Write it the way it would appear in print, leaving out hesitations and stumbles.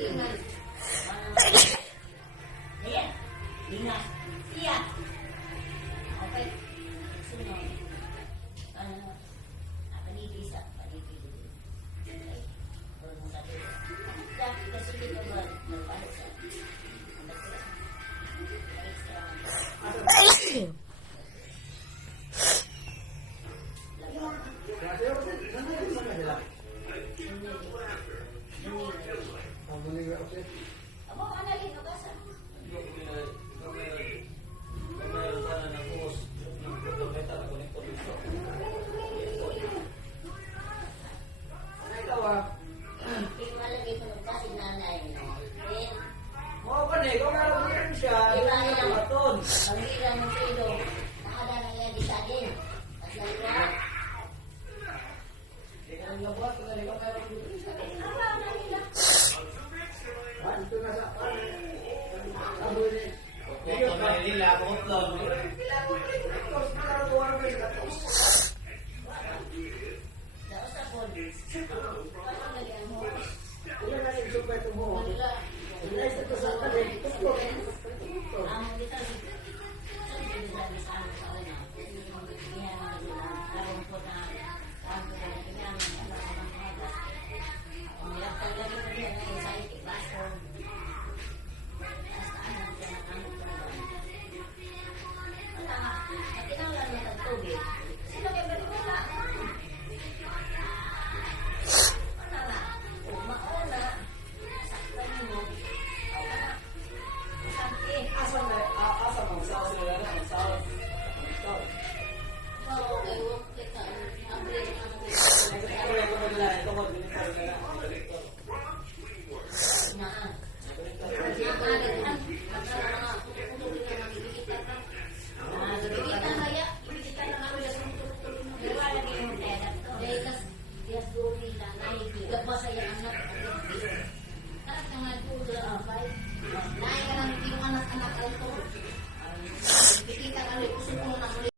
Ayan. Ingat. Iyak. Okay. Sunod. Panipis. Panipis. Okay. Huwag mo sabi. Kasi dito ba? Nagpalit siya. Amo analin o kasa? Malagay ko ng kasi nanay. Mau apa nih? Kau kalau begini sih, ini betul. Panggilan ng pilo. Nakadala niya di sa akin. At nalila. Dengan ngebuat dari kau kalau begini sih. Apa nalila? Itu nasa abu ini. Oke, kau ini lah kotor. Daos sa phone. Ano lagi ang mo? Ini nasi supaya tu mau. Manila. Ini itu satu lagi. Amo kita. Sabi ko sabi sa ano sa una. Kaya lawang po na ang kailangan ng mga ang hirap talaga nito ng sa classroom. Basta ano siya nakakita. Wala nga. Natinawlan niya ng tubig. Sino kayo ba wala? Wala nga. Mauna. Saktan mo. Wala. Masakti. Asal asal masalah sila na masalah. Oo, kayo kita. Ang bilis ang Ito yung kumila ito ko din pa rin. Naan. Naik kan yung anak-anak itu. Kita kan